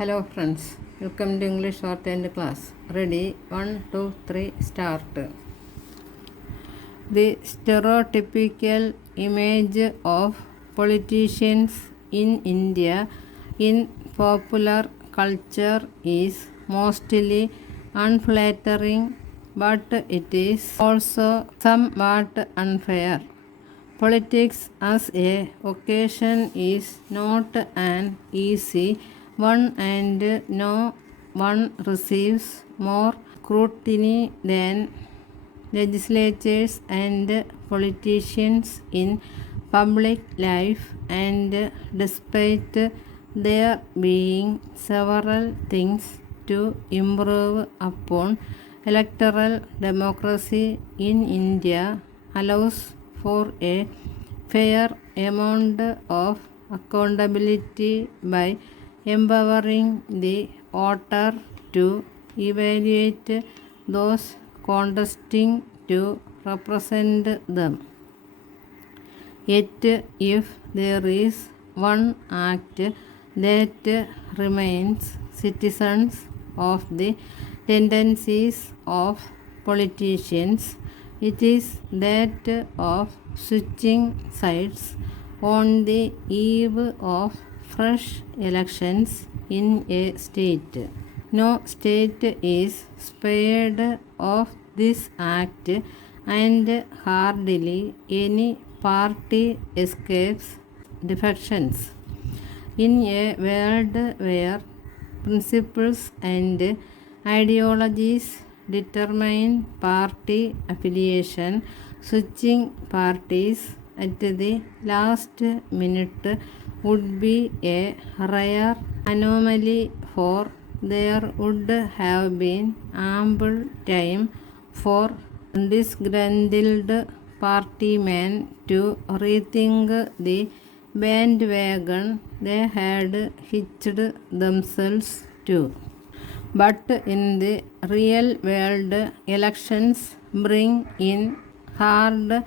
Hello friends, welcome to English Shorthand class. Ready? 1, 2, 3, start. The stereotypical image of politicians in India in popular culture is mostly unflattering, but it is also somewhat unfair. Politics as a vocation is not an easy one, and no one receives more scrutiny than legislators and politicians in public life. And despite there being several things to improve upon, electoral democracy in India allows for a fair amount of accountability by empowering the voter to evaluate those contesting to represent them. Yet, if there is one act that reminds citizens of the tendencies of politicians, it is that of switching sides on the eve of fresh elections in a state. No state is spared of this act, and hardly any party escapes defections. In a world where principles and ideologies determine party affiliation, switching parties at the last minute would be a rare anomaly, for there would have been ample time for disgruntled partymen to rethink the bandwagon they had hitched themselves to. But in the real world, elections bring in hard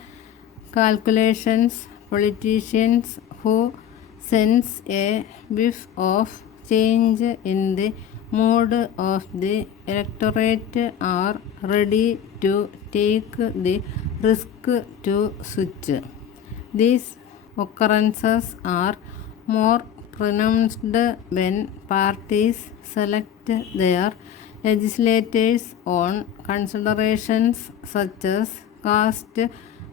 calculations. Politicians who sense a whiff of change in the mood of the electorate are ready to take the risk to switch. These occurrences are more pronounced when parties select their legislators on considerations such as caste,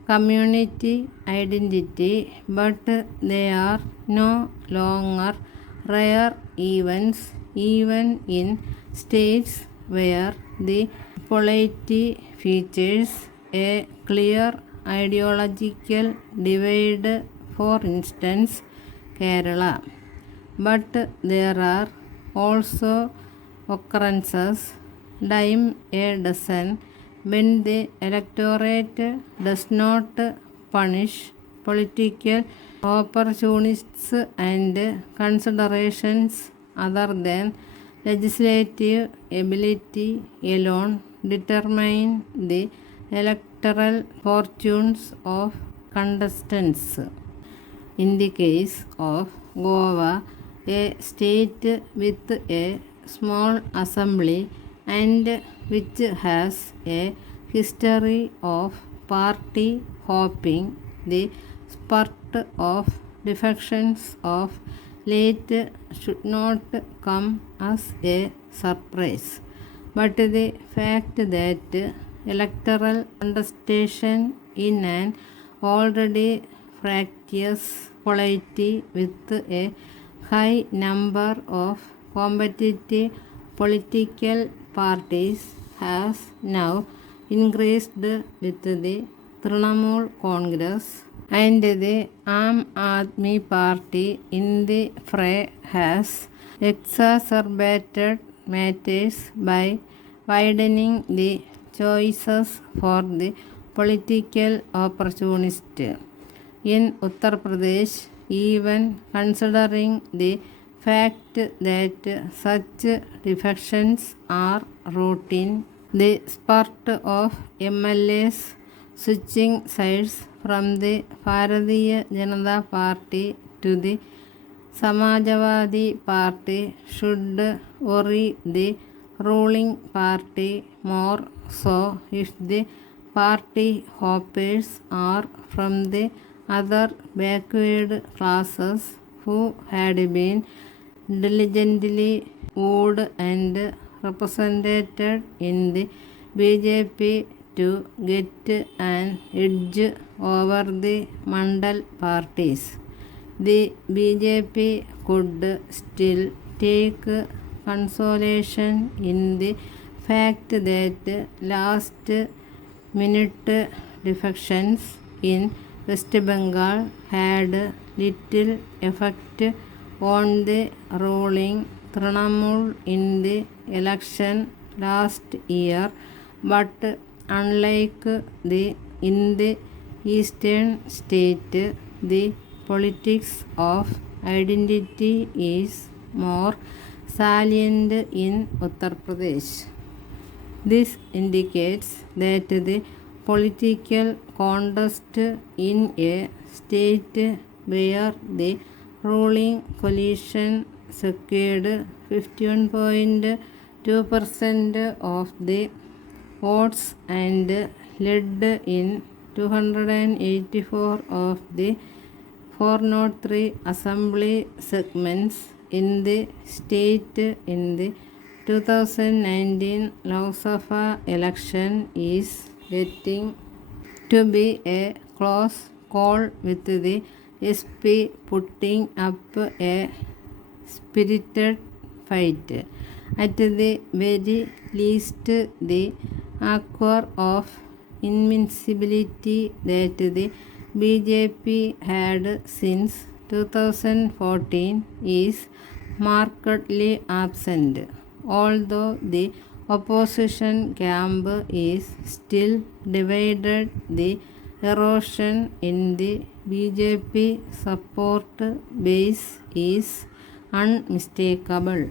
community identity, but they are no longer rare events even in states where the polity features a clear ideological divide, for instance Kerala. But there are also occurrences, dime a dozen, when the electorate does not punish political opportunists and considerations other than legislative ability alone determine the electoral fortunes of contestants. In the case of Goa, a state with a small assembly and which has a history of party hopping, the spurt of defections of late should not come as a surprise. But the fact that electoral contestation in an already fractious polity with a high number of competitive political parties has now increased with the Trinamool Congress and the Aam Aadmi Party in the fray has exacerbated matters by widening the choices for the political opportunist. In Uttar Pradesh, even considering the fact that such defections are routine, the spurt of MLAs switching sides from the Bharatiya Janata Party to the Samajwadi Party should worry the ruling party more so if the party hoppers are from the other backward classes who had been diligently wooed and represented in the BJP to get an edge over the Mandal parties. The BJP could still take consolation in the fact that last-minute defections in West Bengal had little effect on the ruling Trinamool in the election last year, but unlike in the eastern state, the politics of identity is more salient in Uttar Pradesh. This indicates that the political contest in a state where the ruling coalition secured 51.2% of the votes and led in 284 of the 403 assembly segments in the state in the 2019 Lok Sabha election is getting to be a close call with the SP putting up a spirited fight. At the very least, the acquire of invincibility that the BJP had since 2014 is markedly absent. Although the opposition camp is still divided, the erosion in the BJP support base is unmistakable.